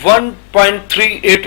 1.38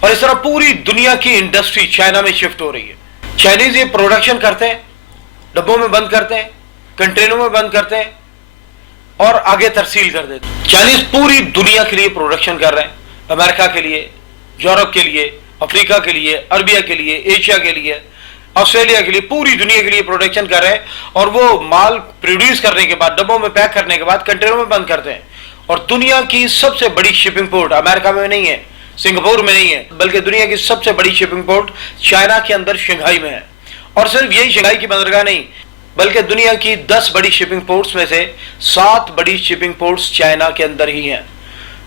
اور اس طرح پوری دنیا کی انڈسٹری چائنا میں شفٹ ہو رہی ہے. چائنیز یہ پروڈکشن کرتے ہیں، ڈبوں میں بند کرتے ہیں، کنٹینروں میں بند کرتے ہیں اور آگے ترسیل کر دیتے ہیں. چائنیز پوری دنیا کے لیے پروڈکشن کر رہے ہیں، امریکہ کے لیے، یورپ کے لیے، افریقہ کے لیے، عربیہ کے لیے، ایشیا کے لیے، آسٹریلیا کے لیے، پوری دنیا کے لیے پروڈکشن کر رہے ہیں. اور وہ مال پروڈیوس کرنے کے بعد، ڈبوں میں پیک کرنے کے بعد کنٹینروں میں بند کرتے ہیں. اور دنیا کی سب سے بڑی شپنگ پورٹ امریکہ میں نہیں ہے، سنگاپور میں نہیں ہے، بلکہ دنیا کی سب سے بڑی شپنگ پورٹ چائنا کے اندر شنگھائی میں ہے. اور صرف یہی شنگھائی کی بندرگاہ نہیں، بلکہ دنیا کی 10 بڑی شپنگ پورٹس میں سے 7 بڑی شپنگ پورٹس چائنا کے اندر ہی ہیں،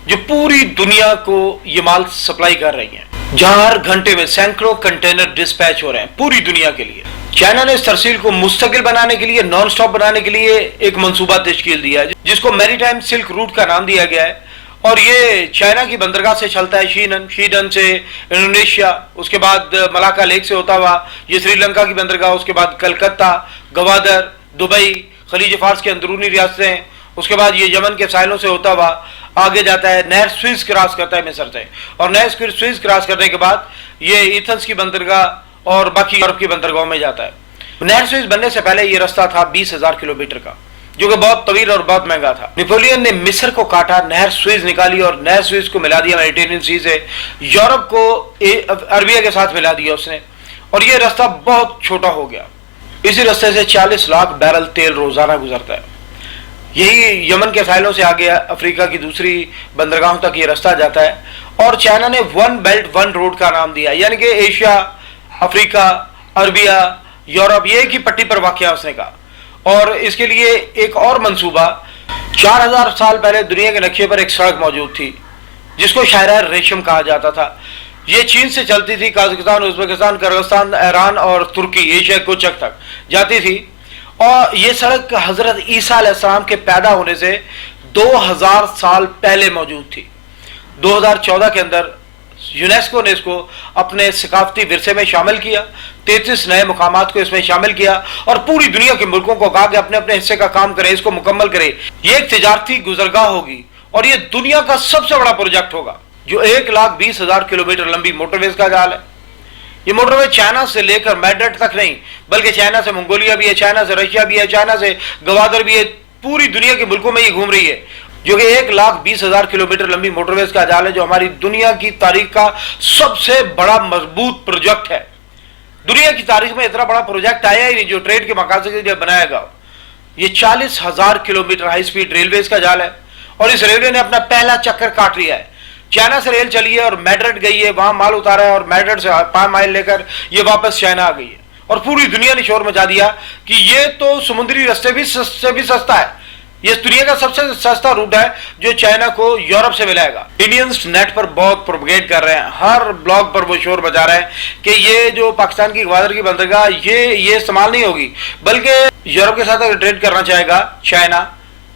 جو پوری دنیا کو یہ مال سپلائی کر رہی ہیں، جہاں ہر گھنٹے میں سینکڑوں کنٹینر ڈسپیچ ہو رہے ہیں پوری دنیا کے لیے. چائنا نے اس ترسیل کو مستقل بنانے کے لیے، نان سٹاپ بنانے کے لیے ایک منصوبہ تشکیل دیا ہے، جس کو میری ٹائم سلک روٹ کا نام دیا گیا ہے. اور یہ چائنا کی بندرگاہ سے چلتا ہے، شیڈن سے انڈونیشیا، اس کے بعد ملاکا لیک سے ہوتا ہوا یہ سری لنکا کی بندرگاہ، اس کے بعد کلکتہ، گوادر، دبئی، خلیج فارس کے اندرونی ریاستیں، اس کے بعد یہ یمن کے ساحلوں سے ہوتا ہوا آگے جاتا ہے، نہر سوئز کراس کرتا ہے مصر سے، اور نہر سوئز کراس کرنے کے بعد یہ ایتھنز کی بندرگاہ اور باقی یورپ کی بندرگاہوں میں جاتا ہے. نہر سوئز بننے سے پہلے یہ رستہ تھا 20,000 کلومیٹر کا، جو کہ بہت طویل اور بہت مہنگا تھا. نیپولین نے مصر کو کاٹا، نہر سوئز نکالی اور نہر سوئز کو ملا دیا میڈیٹرینین سی سے، یورپ کو عربیہ کے ساتھ ملا دیا اس نے، اور یہ رستہ بہت چھوٹا ہو گیا. اسی رستے سے 40 لاکھ بیرل تیل روزانہ گزرتا ہے. یہی یمن کے ساحلوں سے آگے افریقہ کی دوسری بندرگاہوں تک یہ رستہ جاتا ہے. اور چائنا نے 1 بیلٹ 1 روڈ کا نام دیا، یعنی کہ ایشیا، افریقہ، عربیہ، یورپ یہ ایک ہی پٹی پر واقع ہے اس نے کہا. اور اس کے لیے ایک اور منصوبہ، 4000 سال پہلے دنیا کے نقشے پر ایک سڑک موجود تھی جس کو شاہراہ ریشم کہا جاتا تھا. یہ چین سے چلتی تھی، قازقستان، ازبکستان، کرغستان، ایران اور ترکی، ایشیا کوچک تک جاتی تھی. اور یہ سڑک حضرت عیسیٰ علیہ السلام کے پیدا ہونے سے 2000 سال پہلے موجود تھی. 2014 کے اندر یونیسکو نے اس کو اپنے ثقافتی ورثے میں شامل کیا، 33 نئے مقامات کو اس میں شامل کیا، اور پوری دنیا کے ملکوں کو کہا کہ اپنے اپنے حصے کا کام کرے، اس کو مکمل کرے. یہ ایک تجارتی گزرگاہ ہوگی اور یہ دنیا کا سب سے بڑا پروجیکٹ ہوگا، جو 1,20,000 کلومیٹر لمبی موٹر ویز کا جال ہے. یہ موٹر وے چائنا سے لے کر میڈرڈ تک نہیں، بلکہ چائنا سے منگولیا بھی ہے، چائنا سے رشیا بھی ہے، چائنا سے گوادر بھی ہے، پوری دنیا کے ملکوں میں یہ گھوم رہی ہے، جو کہ 1,20,000 کلومیٹر لمبی موٹر ویز کا جال ہے، جو ہماری دنیا کی تاریخ کا سب سے بڑا مضبوط پروجیکٹ ہے. دنیا کی تاریخ میں اتنا بڑا پروجیکٹ آیا ہی نہیں جو ٹریڈ کے مقاصد کے لیے بنایا گا. یہ 40,000 کلومیٹر ہائی سپیڈ ریلویز کا جال ہے، اور اس ریلوے نے اپنا پہلا چکر کاٹ لیا ہے. چائنا سے ریل چلی ہے اور میڈرڈ گئی ہے، وہاں مال اتارا ہے، اور میڈرڈ سے 5 مائل لے کر یہ واپس چائنا آ گئی ہے. اور پوری دنیا نے شور مچا دیا کہ یہ تو سمندری رستے بھی سستا ہے، یہ دنیا کا سب سے سستا روٹ ہے جو چائنا کو یورپ سے ملائے گا. انڈینز نیٹ پر بہت پروپیگیٹ کر رہے ہیں، ہر بلاگ پر وہ شور بجا رہے ہیں کہ یہ جو پاکستان کی گوادر کی بندرگاہ یہ استعمال نہیں ہوگی، بلکہ یورپ کے ساتھ اگر ٹریڈ کرنا چاہے گا چائنا،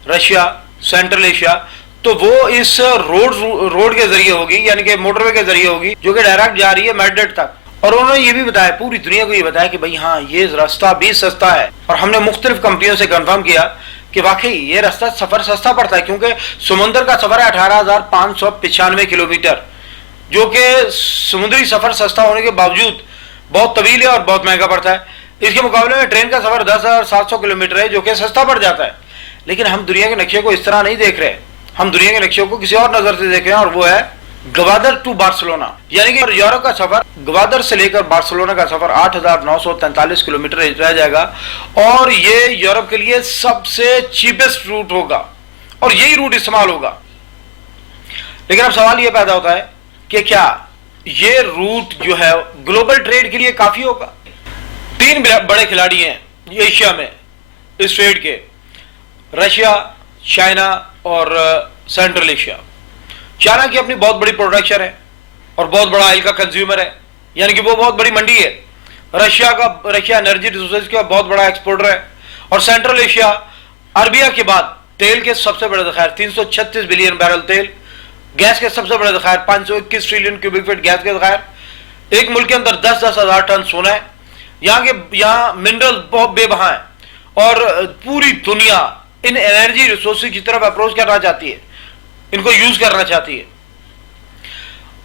رشیا، سینٹرل ایشیا، تو وہ اس روڈ کے ذریعے ہوگی، یعنی کہ موٹر وے کے ذریعے ہوگی، جو کہ ڈائریکٹ جا رہی ہے میڈرڈ تک. اور انہوں نے یہ بھی بتایا، پوری دنیا کو یہ بتایا کہ بھائی ہاں یہ راستہ بھی سستا ہے. اور ہم نے مختلف کمپنیوں سے کنفرم کیا کہ واقعی یہ راستہ سفر سستا پڑتا ہے، کیونکہ سمندر کا سفر ہے 18,595 کلومیٹر، جو کہ سمندری سفر سستا ہونے کے باوجود بہت طویل ہے اور بہت مہنگا پڑتا ہے. اس کے مقابلے میں ٹرین کا سفر 10,700 کلومیٹر ہے، جو کہ سستا پڑ جاتا ہے. لیکن ہم دنیا کے نقشے کو اس طرح نہیں دیکھ رہے، ہم دنیا کے نقشے کو کسی اور نظر سے دیکھ رہے ہیں، اور وہ ہے گوادر ٹو بارسلونا. یعنی کہ یورپ کا سفر، گوادر سے لے کر بارسلونا کا سفر 8,943 کلومیٹر رہ جائے گا، اور یہ یورپ کے لیے سب سے چیپسٹ روٹ ہوگا، اور یہی روٹ استعمال ہوگا. لیکن اب سوال یہ پیدا ہوتا ہے کہ کیا یہ روٹ جو ہے گلوبل ٹریڈ کے لیے کافی ہوگا؟ 3 بڑے کھلاڑی ہیں ایشیا میں اس ٹریڈ کے، رشیا، چائنا اور سینٹرل ایشیا. چائنا کی اپنی بہت بڑی پروڈکشن ہے اور بہت بڑا آئل کا کنزیومر ہے، یعنی کہ وہ بہت بڑی منڈی ہے. رشیا انرجی ریسورسز کا بہت بڑا ایکسپورٹر ہے. اور سینٹرل ایشیا عربیہ کے بعد تیل کے سب سے بڑے ذخائر، 336 بلین بیرل تیل، گیس کے سب سے بڑے ذخائر 521 ٹریلین کیوبک فٹ گیس کے ذخائر، ایک ملک کے اندر 10,000 ہزار ٹن سونا ہے. یہاں منرل بہت بے بہا ہیں، اور پوری دنیا ان انرجی ریسورسز کی طرف اپروچ کرنا چاہتی ہے، ان کو یوز کرنا چاہتی ہے.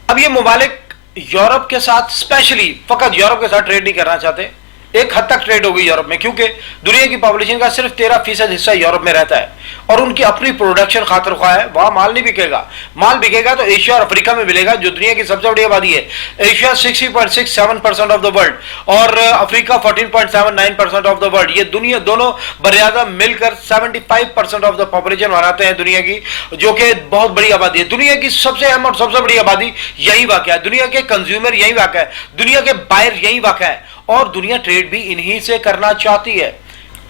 اب یہ ممالک یورپ کے ساتھ اسپیشلی فقط یورپ کے ساتھ ٹریڈ نہیں کرنا چاہتے. ایک حد تک ٹریڈ ہوگی یورپ میں, کیونکہ دنیا کی پاپولیشن کا صرف 13% حصہ یورپ میں رہتا ہے اور ان کی اپنی پروڈکشن خاطر خواہ ہے. وہاں مال نہیں بکے گا, مال بکے گا تو ایشیا اور افریقہ میں ملے گا جو دنیا کی سب سے بڑی آبادی ہے. ایشیا 60.67% آف دا ورلڈ اور افریقہ 14.79% آف دا ورلڈ. یہ دنیا دونوں براعظم مل کر 75% آف دا پاپولیشن بناتے ہیں دنیا کی, جو کہ بہت بڑی آبادی ہے. دنیا کی سب سے اہم اور سب سے بڑی آبادی یہی واقع ہے. دنیا کے کنزیومر یہی واقع ہے, دنیا کے بائر یہی واقع ہے, اور دنیا ٹریڈ بھی انہی سے کرنا چاہتی ہے.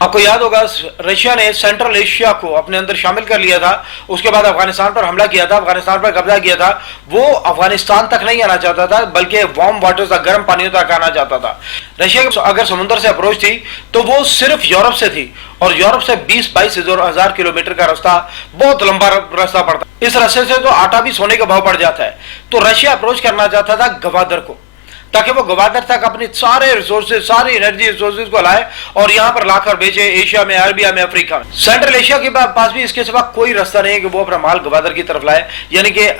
آپ کو یاد ہوگا رشیا نے سینٹرل ایشیا کو اپنے اندر شامل کر لیا تھا, اس کے بعد افغانستان پر حملہ کیا تھا, افغانستان پر قبضہ کیا تھا. وہ افغانستان تک نہیں آنا چاہتا تھا بلکہ وارم واٹر تک, گرم پانیوں تک آنا چاہتا تھا. رشیا اگر سمندر سے اپروچ تھی تو وہ صرف یورپ سے تھی, اور یورپ سے 20-22 ہزار کلومیٹر کا راستہ, بہت لمبا راستہ پڑتا. اس راستے سے تو آٹا بھی سونے کا بھاؤ پڑ جاتا ہے. تو رشیا اپروچ کرنا چاہتا تھا گوادر کو, تاکہ وہ گوادر تک اپنی سارے ریسورسز, ساری انرجی ریسورسز کو لائے اور یہاں پر لا کر بیچے, ایشیا میں, عربیہ میں, افریقہ میں. سینٹرل ایشیا کے پاس بھی اس کے سوا کوئی راستہ نہیں ہے کہ وہ اپنا مال گوادر کی طرف لائے, یعنی کہ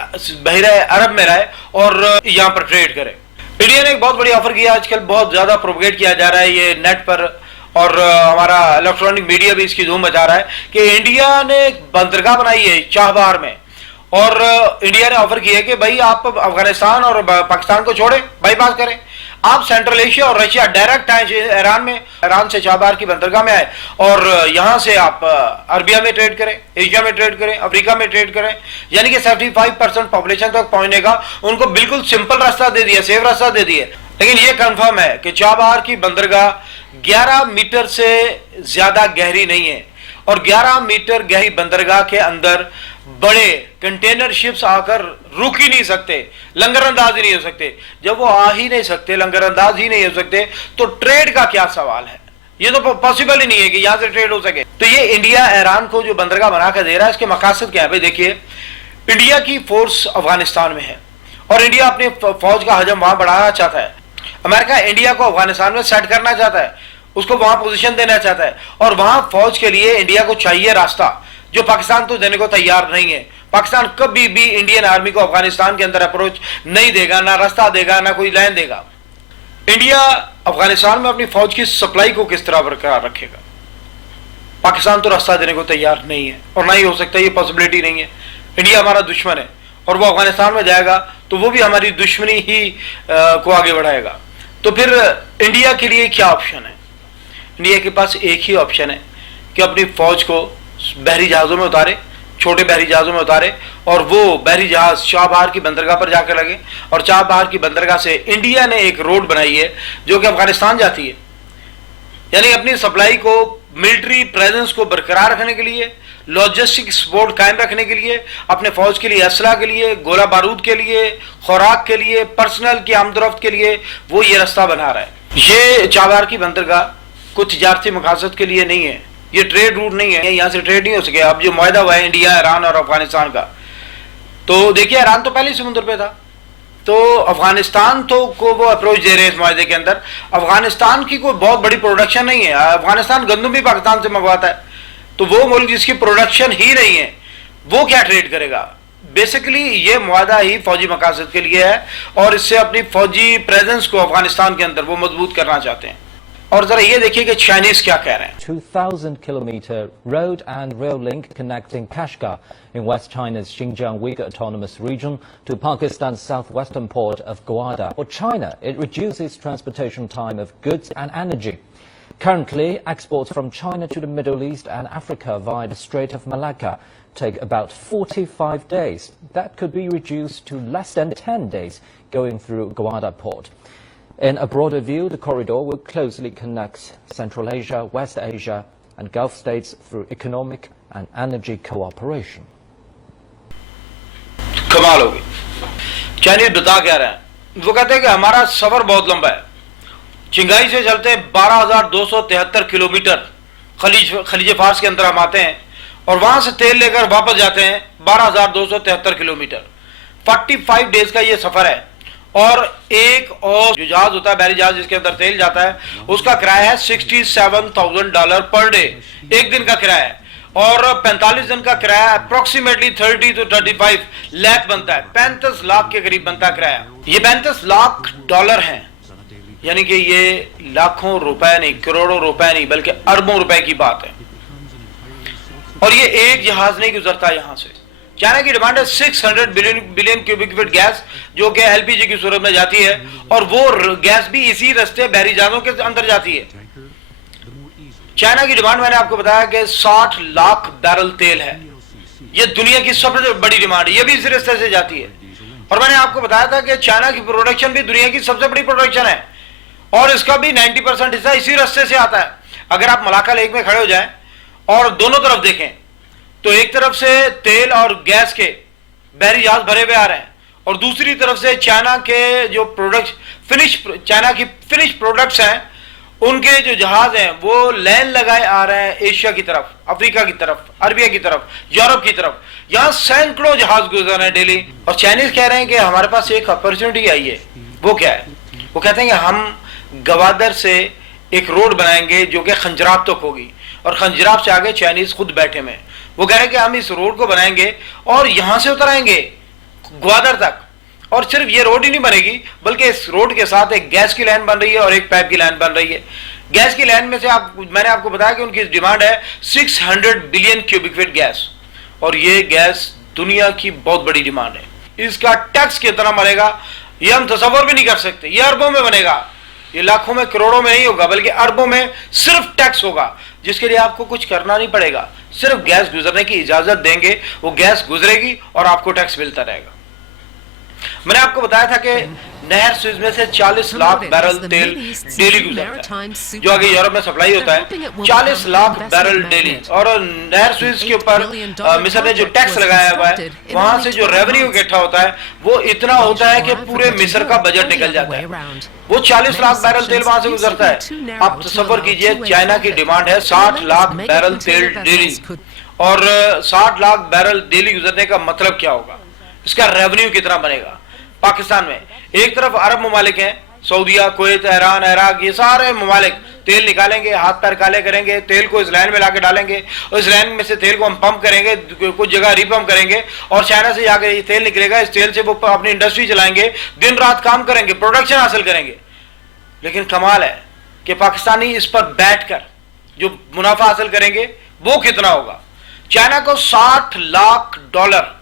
بحیرہ عرب میں رہے اور یہاں پر ٹریڈ کرے. انڈیا نے ایک بہت بڑی آفر کیا, آج کل بہت زیادہ پروپیگیٹ کیا جا رہا ہے یہ نیٹ پر, اور ہمارا الیکٹرانک میڈیا بھی اس کی دھوم مچا رہا ہے کہ انڈیا نے ایک بندرگاہ بنائی ہے چابہار میں, اور انڈیا نے آفر کیا ہے کہ بھائی آپ افغانستان اور پاکستان کو چھوڑیں, بائی پاس کریں, آپ سینٹرل ایشیا اور رشیا ڈائریکٹ آئیں ایران میں, ایران سے چابہار کی بندرگاہ میں آئے اور یہاں سے آپ عربیہ میں ٹریڈ کریں, ایشیا میں ٹریڈ کریں, افریقہ میں ٹریڈ کریں, یعنی کہ 75% پاپولیشن تک پہنچنے کا ان کو بالکل سمپل راستہ دے دیا, سیف راستہ دے دیا. لیکن یہ کنفرم ہے کہ چابہار کی بندرگاہ 11 میٹر سے زیادہ گہری نہیں ہے, اور 11 میٹر گہری بندرگاہ کے اندر بڑے کنٹینر شپس آ کر رک ہی نہیں سکتے, لنگر انداز ہی نہیں ہو سکتے. جب وہ آ ہی نہیں سکتے, لنگر انداز ہی نہیں ہو سکتے, تو ٹریڈ کا کیا سوال ہے؟ یہ تو پاسبل ہی نہیں ہے کہ یہاں سے ٹریڈ ہو سکے. تو یہ انڈیا ایران کو جو بندرگاہ بنا کر دے رہا ہے, اس کے مقاصد کیا ہے؟ بھائی دیکھیے, انڈیا کی فورس افغانستان میں ہے اور انڈیا اپنی فوج کا حجم وہاں بڑھانا چاہتا ہے. امریکہ انڈیا کو افغانستان میں سیٹ کرنا چاہتا ہے, اس کو وہاں پوزیشن دینا چاہتا ہے, اور وہاں فوج کے لیے انڈیا کو چاہیے راستہ, جو پاکستان تو دینے کو تیار نہیں ہے. پاکستان کبھی بھی انڈین آرمی کو افغانستان کے اندر اپروچ نہیں دے گا, نہ راستہ دے گا, نہ کوئی لائن دے گا. انڈیا افغانستان میں اپنی فوج کی سپلائی کو کس طرح برقرار رکھے گا؟ پاکستان تو راستہ دینے کو تیار نہیں ہے, اور نہ ہی ہو سکتا, یہ پاسبلٹی نہیں ہے. انڈیا ہمارا دشمن ہے, اور وہ افغانستان میں جائے گا تو وہ بھی ہماری دشمنی ہی کو آگے بڑھائے گا. تو پھر انڈیا کے لیے کیا آپشن ہے؟ انڈیا کے پاس ایک ہی آپشن ہے کہ اپنی فوج کو بحری جہازوں میں اتارے, چھوٹے بحری جہازوں میں اتارے, اور وہ بحری جہاز چابہار کی بندرگاہ پر جا کر لگے, اور چابہار کی بندرگاہ سے انڈیا نے ایک روڈ بنائی ہے جو کہ افغانستان جاتی ہے. یعنی اپنی سپلائی کو, ملٹری پریزنس کو برقرار رکھنے کے لیے, لاجسٹک سپورٹ قائم رکھنے کے لیے, اپنے فوج کے لیے, اسلحہ کے لیے, گولہ بارود کے لیے, خوراک کے لیے, پرسنل کی آمد و رفت کے لیے وہ یہ راستہ بنا رہا ہے. یہ چابہار کی بندرگاہ کچھ تجارتی مقاصد کے لیے نہیں ہے, یہ ٹریڈ روٹ نہیں ہے, یہاں سے ٹریڈ نہیں ہو سکے. اب جو معاہدہ ہوا ہے انڈیا, ایران اور افغانستان کا, تو دیکھیے ایران تو پہلے سمندر پہ تھا, تو افغانستان تو کو وہ اپروچ دے رہے ہیں اس معاہدے کے اندر. افغانستان کی کوئی بہت بڑی پروڈکشن نہیں ہے, افغانستان گندم بھی پاکستان سے منگواتا ہے, تو وہ ملک جس کی پروڈکشن ہی نہیں ہے وہ کیا ٹریڈ کرے گا؟ بیسیکلی یہ معاہدہ ہی فوجی مقاصد کے لیے ہے, اور اس سے اپنی فوجی پریزنس کو افغانستان کے اندر وہ مضبوط کرنا چاہتے ہیں. اور ذرا یہ دیکھیے کہ چائنیز کیا کہہ رہے ہیں. 2,000-kilometer road and rail link connecting Kashgar in West China's Xinjiang Uyghur Autonomous Region to Pakistan's southwestern port of Gwadar. For China, it reduces transportation time of goods and energy. Currently, exports from China to the Middle East and Africa via the Strait of Malacca take about 45 days. That could be reduced to less than 10 days going through Gwadar port. In a broader view, the corridor will closely connect Central Asia, West Asia, and Gulf states through economic and energy cooperation. کمال ہوگی. Chinese بتا کیا رہے ہیں؟ وہ کہتے ہیں کہ ہمارا سفر بہت لمبا ہے. چنگائی سے چلتے ہیں 12,273 کلومیٹر, خلیج فارس کے اندر ہم آتے ہیں, اور وہاں سے تیل لے کر واپس جاتے ہیں 12,273 کلومیٹر. 45 ڈیز کا یہ سفر ہے. اور ایک اور جو جہاز ہوتا ہے, بحری جہاز جس کے اندر تیل جاتا ہے, اس کا کرایہ ہے $67,000 پر ڈے, ایک دن کا کرایہ ہے. اور 45 دن کا کرایہ اپروکسیمیٹلی 30 to 35 لاکھ بنتا ہے، 35 لاکھ کے قریب بنتا ہے کرایہ۔ یہ 35 لاکھ ڈالر ہیں، یعنی کہ یہ لاکھوں روپے نہیں، کروڑوں روپے نہیں، بلکہ اربوں روپے کی بات ہے۔ اور یہ ایک جہاز نہیں گزرتا یہاں سے۔ چائنا کی ڈیمانڈ ہے 600 بلین کیوبک فٹ گیس، جو کہ ایل پی جی کی صورت میں جاتی ہے، اور وہ گیس بھی اسی رستے بحری جہازوں کے اندر جاتی ہے۔ چائنا کی ڈیمانڈ میں نے آپ کو بتایا کہ 60 لاکھ بیرل تیل ہے، یہ دنیا کی سب سے بڑی ڈیمانڈ ہے، یہ بھی اسی رستے سے جاتی ہے۔ اور میں نے آپ کو بتایا تھا کہ چائنا کی پروڈکشن بھی دنیا کی سب سے بڑی پروڈکشن ہے، اور اس کا بھی 90% حصہ اسی رستے سے آتا ہے۔ اگر آپ ملاکا لیک میں کھڑے ہو جائیں اور دونوں طرف دیکھیں تو ایک طرف سے تیل اور گیس کے بحری جہاز بھرے ہوئے آ رہے ہیں، اور دوسری طرف سے چائنا کے جو چائنا کی فنش پروڈکٹس ہیں، ان کے جو جہاز ہیں وہ لین لگائے آ رہے ہیں ایشیا کی طرف، افریقہ کی طرف، عربیہ کی طرف، یورپ کی طرف۔ یہاں سینکڑوں جہاز گزر رہے ہیں ڈیلی، اور چائنیز کہہ رہے ہیں کہ ہمارے پاس ایک اپرچونٹی آئی ہے۔ وہ کیا ہے؟ وہ کہتے ہیں کہ ہم گوادر سے ایک روڈ بنائیں گے جو کہ خنجراب تک ہوگی، اور خنجراب سے آگے چائنیز خود بیٹھے میں۔ وہ کہہ رہے ہیں کہ ہم اس روڈ کو بنائیں گے اور یہاں سے اتر آئیں گے گوادر تک، اور صرف یہ روڈ ہی نہیں بنے گی بلکہ اس روڈ کے ساتھ ایک گیس کی لائن بن رہی ہے اور ایک پائپ کی لائن بن رہی ہے۔ گیس کی لائن میں سے میں نے آپ کو بتایا کہ ان کی ڈیمانڈ ہے 600 بلین کیوبک فٹ گیس، اور یہ گیس دنیا کی بہت بڑی ڈیمانڈ ہے۔ اس کا ٹیکس کتنا بنے گا یہ ہم تصور بھی نہیں کر سکتے، یہ اربوں میں بنے گا، یہ لاکھوں میں کروڑوں میں نہیں ہوگا بلکہ اربوں میں صرف ٹیکس ہوگا، جس کے لیے آپ کو کچھ کرنا نہیں پڑے گا، صرف گیس گزرنے کی اجازت دیں گے، وہ گیس گزرے گی اور آپ کو ٹیکس ملتا رہے گا۔ میں نے آپ کو بتایا تھا کہ نہر سوئز میں سے 40 لاکھ بیرل تیل ڈیلی گزرتا ہے، جو آگے یورپ میں سپلائی ہوتا ہے، 40 لاکھ بیرل ڈیلی۔ اور نہر سوئز کے اوپر مصر نے جو ٹیکس لگایا ہوا ہے، وہاں سے جو ریونیو اکٹھا ہوتا ہے وہ اتنا ہوتا ہے کہ پورے مصر کا بجٹ نکل جاتا ہے۔ وہ 40 لاکھ بیرل تیل وہاں سے گزرتا ہے۔ آپ تصور کیجئے چائنا کی ڈیمانڈ ہے 60 لاکھ بیرل تیل ڈیلی، اور 60 لاکھ بیرل ڈیلی گزرنے کا مطلب کیا ہوگا، اس کا ریونیو کتنا بنے گا۔ پاکستان میں ایک طرف عرب ممالک ہیں، سعودیہ، کویت، ایران، عراق، یہ سارے ممالک تیل نکالیں گے، ہاتھ پیر کالے کریں گے، تیل کو اس لائن میں لا کے ڈالیں گے، اور اس لائن میں سے تیل کو ہم پمپ کریں گے، کچھ جگہ ری پمپ کریں گے، اور چائنا سے جا کے یہ تیل نکلے گا، اس تیل سے وہ اپنی انڈسٹری چلائیں گے، دن رات کام کریں گے، پروڈکشن حاصل کریں گے۔ لیکن کمال ہے کہ پاکستانی اس پر بیٹھ کر جو منافع حاصل کریں گے وہ کتنا ہوگا۔ چائنا کو 60 لاکھ ڈالر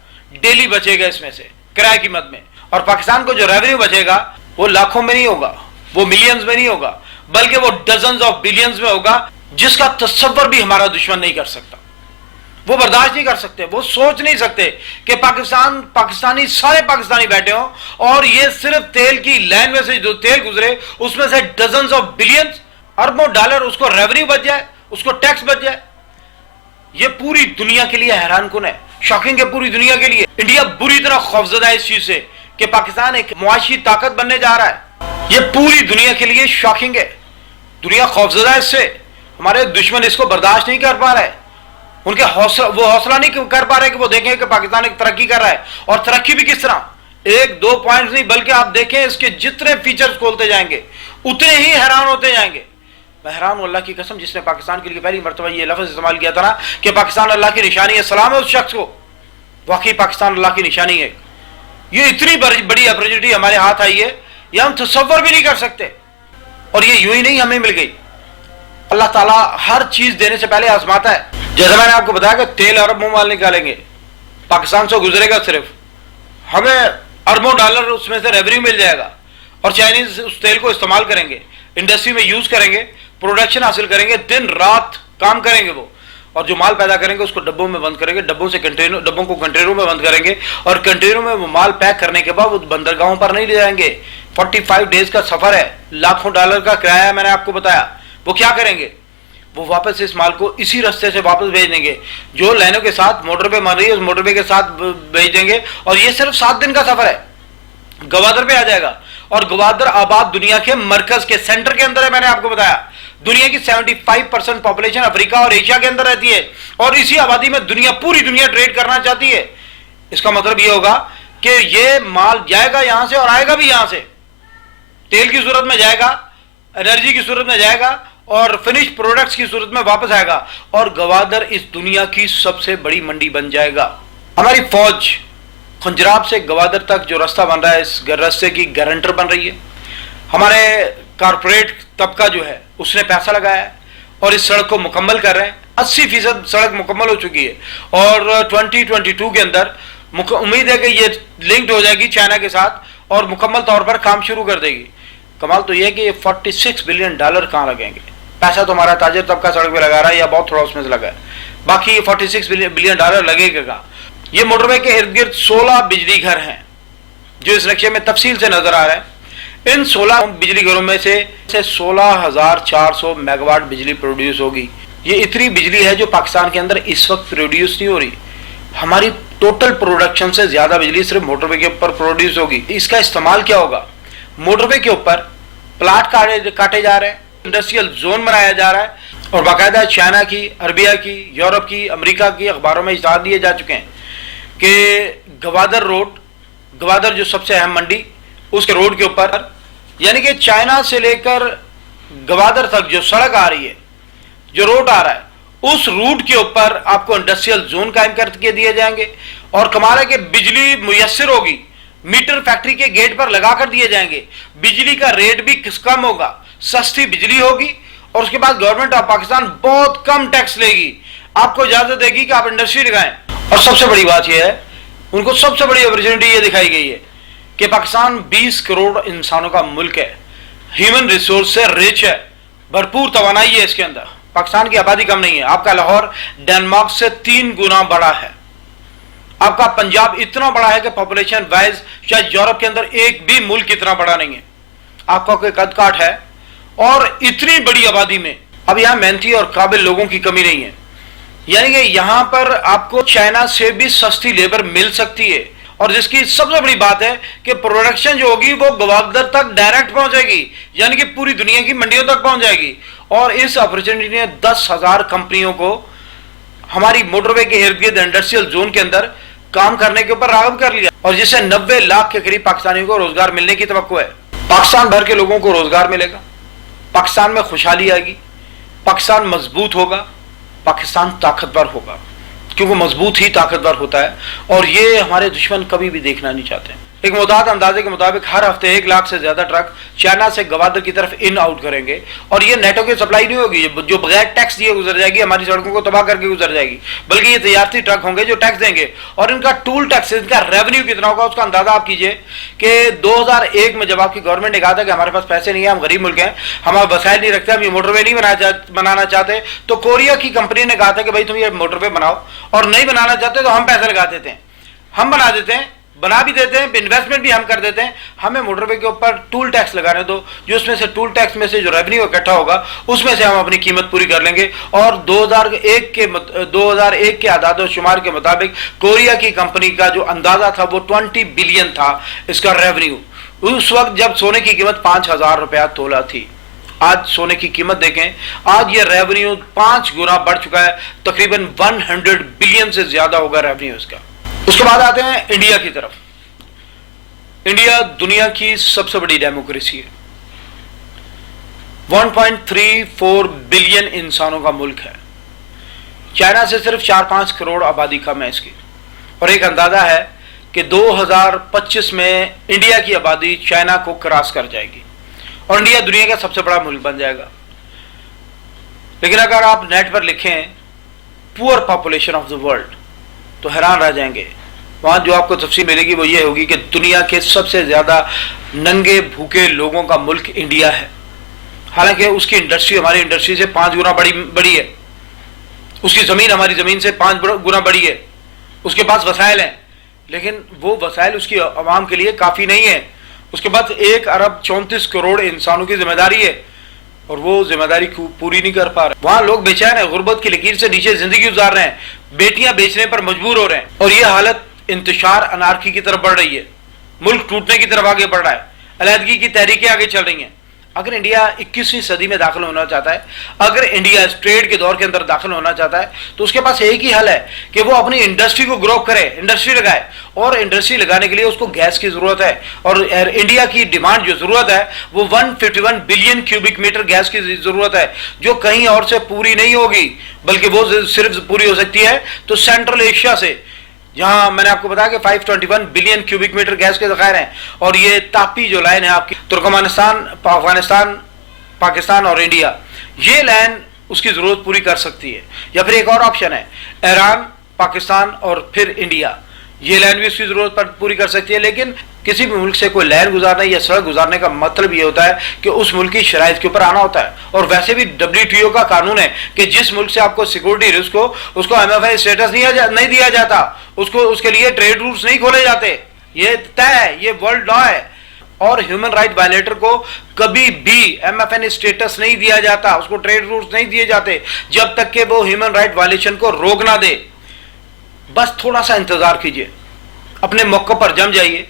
ڈیلی بچے گا اس میں سے کرایہ قیمت میں، اور پاکستان کو جو ریونیو بچے گا وہ لاکھوں میں نہیں ہوگا، وہ ملینز میں نہیں ہوگا، بلکہ وہ ڈزنز آف بلینز میں ہوگا، جس کا تصور بھی ہمارا دشمن نہیں کر سکتا، وہ برداشت نہیں کر سکتے، وہ سوچ نہیں سکتے کہ سارے پاکستانی بیٹھے ہوں اور یہ صرف تیل کی لائن میں سے جو تیل گزرے اس میں سے ڈزنز آف بلینز، اربوں ڈالر اس کو ریونیو بچ جائے، اس کو ٹیکس بچ جائے۔ یہ پوری دنیا کے لیے حیران کن ہے، شاکنگ ہے پوری دنیا کے لیے۔ انڈیا بری طرح خوفزدہ ہے اس چیز سے کہ پاکستان ایک معاشی طاقت بننے جا رہا ہے، یہ پوری دنیا کے لیے شاکنگ ہے، دنیا خوفزدہ ہے اس سے، ہمارے دشمن اس کو برداشت نہیں کر پا رہے، ان کے وہ حوصلہ نہیں کر پا رہے کہ وہ دیکھیں کہ پاکستان ایک ترقی کر رہا ہے، اور ترقی بھی کس طرح، ایک دو پوائنٹس نہیں بلکہ آپ دیکھیں اس کے جتنے فیچرز کھولتے جائیں گے اتنے ہی حیران ہوتے جائیں گے۔ میں حیران ہوں اللہ کی قسم جس نے پاکستان کے لیے پہلی مرتبہ یہ لفظ استعمال کیا تھا نا کہ پاکستان اللہ کی نشانی ہے، سلام ہے اس شخص کو، واقعی پاکستان اللہ کی نشانی ہے۔ یہ اتنی بڑی اپرچونٹی ہمارے ہاتھ آئی ہے، یہ ہم تصور بھی نہیں کر سکتے، اور یہ یوں ہی نہیں ہمیں مل گئی۔ اللہ تعالیٰ ہر چیز دینے سے پہلے آزماتا ہے۔ جیسے میں نے آپ کو بتایا کہ تیل ارب مال نکالیں گے، پاکستان سے گزرے گا، صرف ہمیں اربوں ڈالر اس میں سے ریونیو مل جائے گا، اور چائنیز اس تیل کو استعمال کریں گے، انڈسٹری میں یوز کریں گے، پروڈکشن حاصل کریں گے، دن رات کام کریں گے وہ، اور جو مال پیدا کریں گے اس کو ڈبوں میں بند کریں گے، ڈبوں کو کنٹینروں میں بند کریں گے، اور کنٹینروں میں وہ مال پیک کرنے کے بعد وہ بندرگاہوں پر نہیں لے جائیں گے۔ 45 ڈیز کا سفر ہے، لاکھوں ڈالر کا کرایہ ہے، میں نے آپ کو بتایا۔ وہ کیا کریں گے؟ وہ واپس اس مال کو اسی رستے سے واپس بھیج دیں گے، جو لائنوں کے ساتھ موٹر پہ بن رہی ہے اس موٹر پہ کے ساتھ بھیج دیں گے، اور یہ صرف 7 دن کا سفر ہے، گوادر پہ آ جائے گا، اور گوادر آباد دنیا کے مرکز کے سینٹر کے اندر ہے۔ میں نے آپ کو بتایا دنیا کی 75% پاپولیشن افریقہ اور ایشیا کے اندر رہتی ہے، اور اسی آبادی میں پوری دنیا ٹریڈ کرنا چاہتی ہے۔ اس کا مطلب یہ ہوگا کہ یہ مال جائے گا یہاں سے اور آئے گا بھی یہاں سے، تیل کی صورت میں جائے گا، انرجی کی صورت میں جائے گا، اور فنش پروڈکٹس کی صورت میں واپس آئے گا اور گوادر اس دنیا کی سب سے بڑی منڈی بن جائے گا. ہماری فوج خنجراب سے گوادر تک جو راستہ بن رہا ہے اس راستے کی گارنٹر بن رہی ہے. ہمارے کارپوریٹ طبقہ جو ہے اس نے پیسہ لگایا ہے اور اس سڑک کو مکمل کر رہے ہیں. 80% سڑک مکمل ہو چکی ہے اور 2022 کے اندر امید ہے کہ یہ لنکڈ ہو جائے گی چائنا کے ساتھ اور مکمل طور پر کام شروع کر دے گی. کمال تو یہ ہے کہ یہ $46 بلین کہاں لگیں گے؟ پیسہ تو ہمارا تاجر طبقہ سڑک پہ لگا رہا ہے یا بہت تھوڑا اس میں سے لگا ہے, باقی $46 بلین لگے گا. یہ موٹر وے کے ارد گرد 16 بجلی گھر ہیں جو اس نقشے میں تفصیل سے نظر آ رہے ہیں. ان 16 بجلی گھروں میں سے 16,400 میگا واٹ بجلی پروڈیوس ہوگی. یہ اتنی بجلی ہے جو پاکستان کے اندر اس وقت پروڈیوس نہیں ہو رہی. ہماری ٹوٹل پروڈکشن سے زیادہ بجلی صرف موٹر وے کے اوپر پروڈیوس ہوگی. اس کا استعمال کیا ہوگا؟ موٹر وے کے اوپر پلاٹ کاٹے جا رہے ہیں, انڈسٹریل زون بنایا جا رہا ہے اور باقاعدہ چائنا کی, عربیہ کی, یورپ کی, امریکہ کی اخباروں میں اشاعت دیے جا چکے ہیں کہ گوادر روڈ, گوادر جو سب سے اہم منڈی, اس کے روڈ کے اوپر یعنی کہ چائنا سے لے کر گوادر تک جو سڑک آ رہی ہے, جو روڈ آ رہا ہے, اس روٹ کے اوپر آپ کو انڈسٹریل زون قائم کر کے دیے جائیں گے. اور کمال ہے کہ بجلی میسر ہوگی, میٹر فیکٹری کے گیٹ پر لگا کر دیے جائیں گے. بجلی کا ریٹ بھی کم ہوگا, سستی بجلی ہوگی اور اس کے بعد گورنمنٹ آف پاکستان بہت کم ٹیکس لے گی, آپ کو اجازت دے گی کہ آپ انڈسٹری لگائیں. اور سب سے بڑی بات یہ ہے, ان کو سب سے بڑی اپرچونٹی یہ دکھائی گئی ہے کہ پاکستان 20 کروڑ انسانوں کا ملک ہے, ہیومن ریسورس سے ریچ ہے, بھرپور توانائی ہے اس کے اندر. پاکستان کی آبادی کم نہیں ہے, آپ کا لاہور ڈنمارک سے 3 گنا بڑا ہے, آپ کا پنجاب اتنا بڑا ہے کہ پاپولیشن وائز شاید یورپ کے اندر ایک بھی ملک اتنا بڑا نہیں ہے. آپ کا کوئی قد کاٹ ہے اور اتنی بڑی آبادی میں اب یہاں محنتی اور قابل لوگوں کی کمی نہیں ہے. یعنی کہ یہاں پر آپ کو چائنا سے بھی سستی لیبر مل سکتی ہے اور جس کی سب سے بڑی بات ہے کہ پروڈکشن جو ہوگی وہ گوادر تک ڈائریکٹ پہنچے گی, یعنی کہ پوری دنیا کی منڈیوں تک پہنچ جائے گی. اور اس اپرچونٹی نے 10,000 کمپنیوں کو ہماری موٹر وے کے ارد گرد انڈسٹریل زون کے اندر کام کرنے کے اوپر راغب کر لیا اور جس سے 90 لاکھ کے قریب پاکستانیوں کو روزگار ملنے کی توقع ہے. پاکستان بھر کے لوگوں کو روزگار ملے گا, پاکستان میں خوشحالی آئے گی, پاکستان مضبوط ہوگا, پاکستان طاقتور ہوگا, کیونکہ مضبوط ہی طاقتور ہوتا ہے اور یہ ہمارے دشمن کبھی بھی دیکھنا نہیں چاہتے. ایک متعدد اندازے کے مطابق ہر ہفتے 1 لاکھ سے زیادہ ٹرک چائنا سے گوادر کی طرف ان آؤٹ کریں گے اور یہ نیٹو کی سپلائی نہیں ہوگی جو بغیر ٹیکس دیے گزر جائے گی, ہماری سڑکوں کو تباہ کر کے گزر جائے گی, بلکہ یہ تجارتی ٹرک ہوں گے جو ٹیکس دیں گے. اور ان کا ٹول ٹیکس, ان کا ریونیو کتنا ہوگا اس کا اندازہ آپ کیجئے کہ 2001 میں جب آپ کی گورنمنٹ نے کہا تھا کہ ہمارے پاس پیسے نہیں ہیں, ہم غریب ملک ہیں, ہمارے وسائل نہیں رکھتے, ہم یہ موٹر وے نہیں بنانا چاہتے, تو کوریا کی کمپنی نے کہا تھا کہ بھائی تم یہ موٹر وے بناؤ, اور نہیں بنانا چاہتے تو ہم پیسے لگا دیتے ہیں, ہم بنا دیتے ہیں, بنا بھی دیتے ہیں, انویسٹمنٹ بھی ہم کر دیتے ہیں, ہمیں موٹر وے کے اوپر ٹول ٹیکس لگانے دو, جو اس میں سے ٹول ٹیکس میں سے جو ریونیو اکٹھا ہوگا اس میں سے ہم اپنی قیمت پوری کر لیں گے. اور 2001 کے اعداد و شمار کے مطابق کوریا کی کمپنی کا جو اندازہ تھا وہ 20 بلین تھا اس کا ریونیو, اس وقت جب سونے کی قیمت 5,000 روپیہ تولہ تھی. آج سونے کی قیمت دیکھیں, آج یہ ریونیو 5 گنا بڑھ چکا ہے, تقریباً 100 بلین سے زیادہ ہوگا ریونیو اس کا. اس کے بعد آتے ہیں انڈیا کی طرف. انڈیا دنیا کی سب سے بڑی ڈیموکریسی ہے, 1.34 بلین انسانوں کا ملک ہے, چائنا سے صرف 4-5 کروڑ آبادی کم ہے اس کی, اور ایک اندازہ ہے کہ 2025 میں انڈیا کی آبادی چائنا کو کراس کر جائے گی اور انڈیا دنیا کا سب سے بڑا ملک بن جائے گا. لیکن اگر آپ نیٹ پر لکھیں پور پاپولیشن آف دا ورلڈ تو حیران رہ جائیں گے. وہاں جو آپ کو تفصیل ملے گی وہ یہ ہوگی کہ دنیا کے سب سے زیادہ ننگے بھوکے لوگوں کا ملک انڈیا ہے, حالانکہ اس کی انڈسٹری ہماری انڈسٹری سے 5 گنا بڑی ہے, اس کی زمین ہماری زمین سے 5 گنا بڑی ہے, اس کے پاس وسائل ہیں, لیکن وہ وسائل اس کی عوام کے لیے کافی نہیں ہے. اس کے بعد 1 ارب 34 کروڑ انسانوں کی ذمہ داری ہے اور وہ ذمہ داری پوری نہیں کر پا رہے. وہاں لوگ بے چین ہیں, غربت کی لکیر سے نیچے زندگی گزار رہے ہیں, بیٹیاں بیچنے پر مجبور ہو رہے ہیں, اور یہ حالت انتشار انارکی کی طرف بڑھ رہی ہے, ملک ٹوٹنے کی طرف آگے بڑھ رہا ہے, علیحدگی کی تحریکیں آگے چل رہی ہیں, اگر انڈیا 21ویں صدی میں داخل ہونا چاہتا ہے، اگر انڈیا اس ٹریڈ کے دور کے اندر داخل ہونا چاہتا ہے، تو اس کے پاس ایک ہی حل ہے کہ وہ اپنی انڈسٹری کو گرو کرے، انڈسٹری لگائے، اور انڈسٹری لگانے کے لیے اس کو گیس کی ضرورت ہے، اور انڈیا کی ڈیمانڈ جو ضرورت ہے وہ 151 بلین کیوبک میٹر گیس کی ضرورت ہے، جو کہیں اور سے پوری نہیں ہوگی، بلکہ وہ صرف پوری ہو سکتی ہے تو سینٹرل ایشیا سے، جہاں میں نے آپ کو بتایا کہ 521 بلین کیوبک میٹر گیس کے ذخائر ہیں، اور یہ تاپی جو لائن ہے آپ کی ترکمانستان، افغانستان، پاکستان اور انڈیا، یہ لائن اس کی ضرورت پوری کر سکتی ہے۔ یا پھر ایک اور آپشن ہے، ایران، پاکستان اور پھر انڈیا، یہ لائن بھی اس کی ضرورت پر پوری کر سکتی ہے۔ لیکن کسی بھی ملک سے کوئی لائن گزارنا یا سڑک گزارنے کا مطلب یہ ہوتا ہے کہ اس ملک کی شرائط کے اوپر آنا ہوتا ہے، اور ویسے بھی WTO کا قانون ہے کہ جس ملک سے آپ کو سیکورٹی رسک ہو اس کو MFI اسٹیٹس نہیں دیا جاتا، اس کے لیے ٹریڈ روٹس نہیں کھولے جاتے، یہ طے ہے، یہ ورلڈ لا ہے۔ اور ہیومن رائٹ وائلیٹر کو کبھی بھی MFN اسٹیٹس نہیں دیا جاتا، اس کو ٹریڈ روٹس نہیں دیے جاتے جب تک کہ وہ ہیومن رائٹ وائلیشن کو روک نہ دے۔ بس تھوڑا سا انتظار کیجئے، اپنے موقع پر جم جائیے۔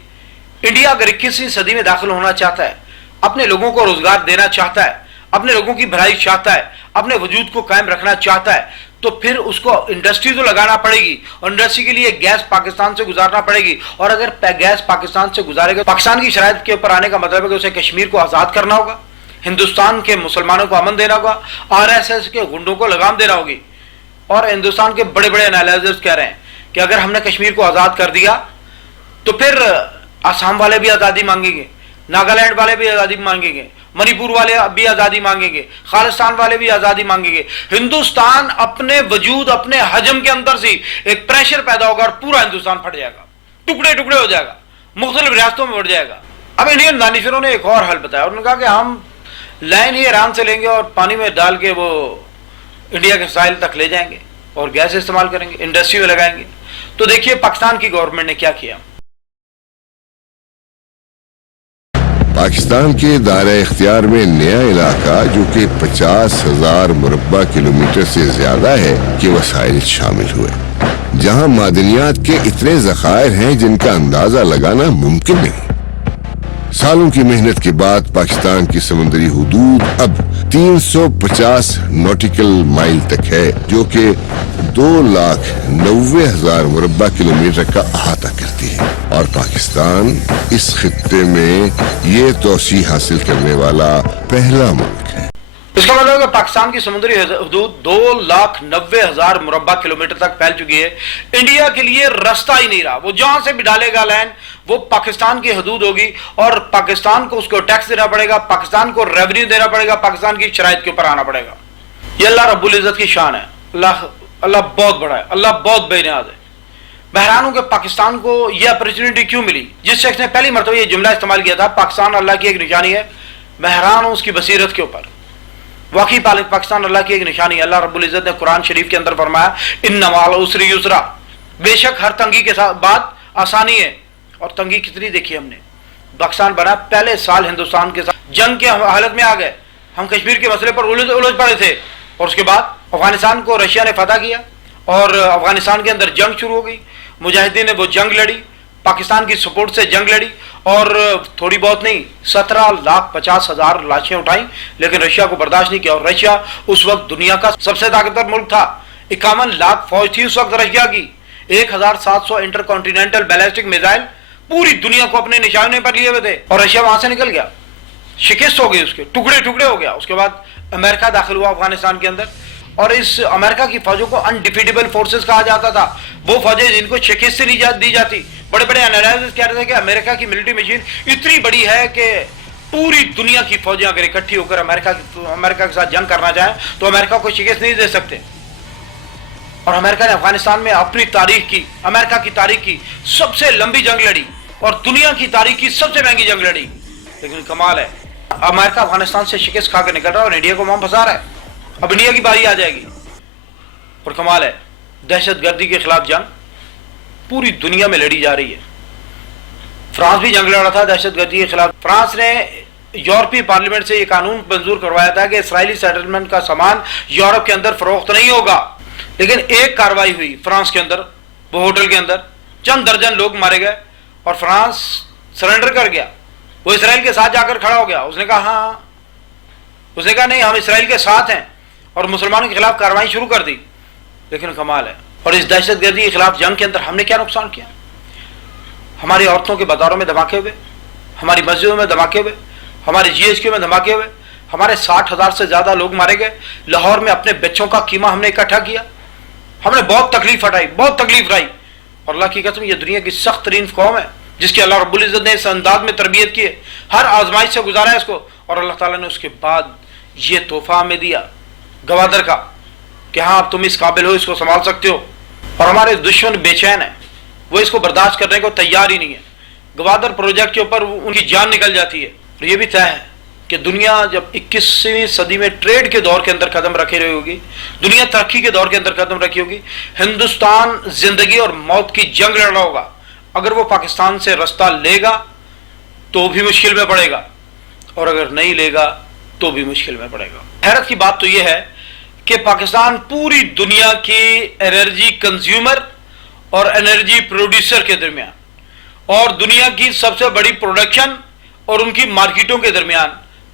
انڈیا اگر 21ویں صدی میں داخل ہونا چاہتا ہے، اپنے لوگوں کو روزگار دینا چاہتا ہے، اپنے لوگوں کی بھلائی چاہتا ہے، اپنے وجود کو قائم رکھنا چاہتا ہے، تو پھر اس کو انڈسٹری تو لگانا پڑے گی، اور انڈسٹری کے لیے گیس پاکستان سے گزارنا پڑے گی، اور اگر گیس پاکستان سے گزارے گا، پاکستان کی شرائط کے اوپر آنے کا مطلب ہے کہ اسے کشمیر کو آزاد کرنا ہوگا، ہندوستان کے مسلمانوں کو امن دینا ہوگا، RSS کے گنڈوں کو لگام دینا ہوگی۔ اور ہندوستان کے بڑے بڑے انالائزرز کہہ رہے ہیں کہ اگر ہم نے کشمیر کو آزاد کر دیا تو پھر آسام والے بھی آزادی مانگیں گے، ناگالینڈ والے بھی آزادی مانگیں گے، منی پور والے بھی آزادی مانگیں گے، خالستان والے بھی آزادی مانگیں گے۔ ہندوستان اپنے وجود، اپنے حجم کے اندر سے ایک پریشر پیدا ہوگا اور پورا ہندوستان پھٹ جائے گا، ٹکڑے ٹکڑے ہو جائے گا، مختلف ریاستوں میں بڑھ جائے گا۔ اب انڈین دانشوروں نے ایک اور حل بتایا، انہوں نے کہا کہ ہم لائن ہی ایران سے لیں گے اور پانی میں ڈال کے وہ انڈیا کے ساحل تک لے جائیں گے اور گیس استعمال کریں گے، انڈسٹری میں لگائیں گے۔ تو دیکھیے پاکستان کی گورنمنٹ نے کیا کیا۔ پاکستان کے دائرہ اختیار میں نیا علاقہ جو کہ 50,000 مربع کلومیٹر سے زیادہ ہے کے وسائل شامل ہوئے، جہاں معدنیات کے اتنے ذخائر ہیں جن کا اندازہ لگانا ممکن نہیں۔ سالوں کی محنت کے بعد پاکستان کی سمندری حدود اب 350 نوٹیکل مائل تک ہے، جو کہ 2,90,000 مربع کلومیٹر کا احاطہ کرتی ہے، اور پاکستان اس خطے میں یہ توسیع حاصل کرنے والا پہلا ملک ہے۔ اس کا مطلب ہے کہ پاکستان کی سمندری حدود 2,90,000 مربع کلومیٹر تک پھیل چکی ہے۔ انڈیا کے لیے راستہ ہی نہیں رہا، وہ جہاں سے بھی ڈالے گا لائن وہ پاکستان کی حدود ہوگی، اور پاکستان کو اس کو ٹیکس دینا پڑے گا، پاکستان کو ریونیو دینا پڑے گا، پاکستان کی شرائط کے اوپر آنا پڑے گا۔ یہ اللہ رب العزت کی شان ہے، اللہ بہت بڑا ہے، اللہ بہت بے نیاز ہے۔ بحران ہوں کہ پاکستان کو یہ اپرچونٹی کیوں ملی؟ جس شخص نے پہلی مرتبہ یہ جملہ استعمال کیا تھا، پاکستان اللہ کی ایک نشانی ہے، بحران ہوں اس کی بصیرت کے اوپر۔ واقعی پاکستان اللہ کی ایک نشانی ہے۔ اللہ رب العزت نے قرآن شریف کے اندر فرمایا ان مع العسر یسرا، بے شک ہر تنگی کے ساتھ بعد آسانی ہے۔ اور تنگی کتنی دیکھی ہم نے، پاکستان بنا پہلے سال ہندوستان کے ساتھ جنگ کے حالت میں آ گئے، ہم کشمیر کے مسئلے پر الجھ پڑے تھے، اور اس کے بعد افغانستان کو رشیا نے فتح کیا اور افغانستان کے اندر جنگ شروع ہو گئی، مجاہدین نے وہ جنگ لڑی، پاکستان کی سپورٹ سے جنگ لڑی، اور تھوڑی بہت نہیں 17,50,000 لاشیں اٹھائیں، لیکن رشیا کو برداشت نہیں کیا، اور رشیا اس وقت دنیا کا سب سے طاقتور ملک تھا، 51 لاکھ فوج تھی اس وقت رشیا کی، 1,700 انٹر کانٹیننٹل بیلسٹک میزائل پوری دنیا کو اپنے نشانے پر لیے ہوئے تھے، اور رشیا وہاں سے نکل گیا، شکست ہو گئی، اس کے ٹکڑے ٹکڑے ہو گیا۔ اس کے بعد امریکہ داخل ہوا افغانستان کے اندر، اور اس امریکہ کی فوجوں کو انڈیفیٹیبل فورسز کہا جاتا تھا، وہ فوجیں جن کو شکست سے نہیں دی جاتی۔ بڑے بڑے انالائزرز کہہ رہے تھے کہ امریکہ کی ملٹری مشین اتنی بڑی ہے کہ پوری دنیا کی فوجیں اگر اکٹھی ہو کر امریکہ کے ساتھ جنگ کرنا چاہیں تو امریکہ کو شکست نہیں دے سکتے۔ اور امریکہ نے افغانستان میں اپنی تاریخ کی، امریکہ کی تاریخ کی سب سے لمبی جنگ لڑی، اور دنیا کی تاریخ کی سب سے مہنگی جنگ لڑی۔ لیکن کمال ہے، امریکہ افغانستان سے شکست کھا کے نکل رہا ہے اور انڈیا کو وہاں پھنسا رہا ہے۔ اب انڈیا کی باری آ جائے گی، اور کمال ہے، دہشت گردی کے خلاف جنگ پوری دنیا میں لڑی جا رہی ہے۔ فرانس بھی جنگ لڑ رہا تھا دہشت گردی کے خلاف۔ فرانس نے یورپی پارلیمنٹ سے یہ قانون منظور کروایا تھا کہ اسرائیلی سیٹلمنٹ کا سامان یورپ کے اندر فروخت نہیں ہوگا، لیکن ایک کاروائی ہوئی فرانس کے اندر، وہ ہوٹل کے اندر چند درجن لوگ مارے گئے، اور فرانس سرنڈر کر گیا، وہ اسرائیل کے ساتھ جا کر کھڑا ہو گیا، اس نے کہا ہاں اس نے کہا نہیں ہم اسرائیل کے ساتھ ہیں اور مسلمانوں کے خلاف کارروائی شروع کر دی. لیکن کمال ہے. اور اس دہشت گردی کے خلاف جنگ کے اندر ہم نے کیا نقصان کیا؟ ہماری عورتوں کے بازاروں میں دھماکے ہوئے، ہماری مسجدوں میں دھماکے ہوئے، ہمارے جی ایچ کیو میں دھماکے ہوئے، ہمارے 60,000 سے زیادہ لوگ مارے گئے. لاہور میں اپنے بچوں کا قیمہ ہم نے اکٹھا کیا. ہم نے بہت تکلیف اٹھائی، بہت تکلیف اٹھائی. اور اللہ کی قسم یہ دنیا کی سخت ترین قوم ہے جس کی اللہ رب العزت نے اس انداز میں تربیت کی ہے، ہر آزمائش سے گزارا ہے اس کو. اور اللہ تعالیٰ نے اس کے بعد یہ تحفہ ہمیں دیا گوادر کا کہ ہاں اب تم اس قابل ہو، اس کو سنبھال سکتے ہو. اور ہمارے دشمن بے چین ہیں، وہ اس کو برداشت کرنے کو تیار ہی نہیں ہے. گوادر پروجیکٹ کے اوپر ان کی جان نکل جاتی ہے. اور یہ بھی طے ہے کہ دنیا جب 21ویں صدی میں ٹریڈ کے دور کے اندر قدم رکھے رہی ہوگی، دنیا ترقی کے دور کے اندر قدم رکھی ہوگی، ہندوستان زندگی اور موت کی جنگ لڑ رہا ہوگا. اگر وہ پاکستان سے رستہ لے گا تو بھی مشکل میں پڑے گا، اور اگر نہیں لے گا تو بھی مشکل میں پڑے گا. حیرت کی بات تو یہ ہے کہ پاکستان پوری دنیا کی انرجی کنزیومر اور انرجی پروڈیوسر کے درمیان اور دنیا کی سب سے بڑی پروڈکشن اور ان کی مارکیٹوں کے درمیان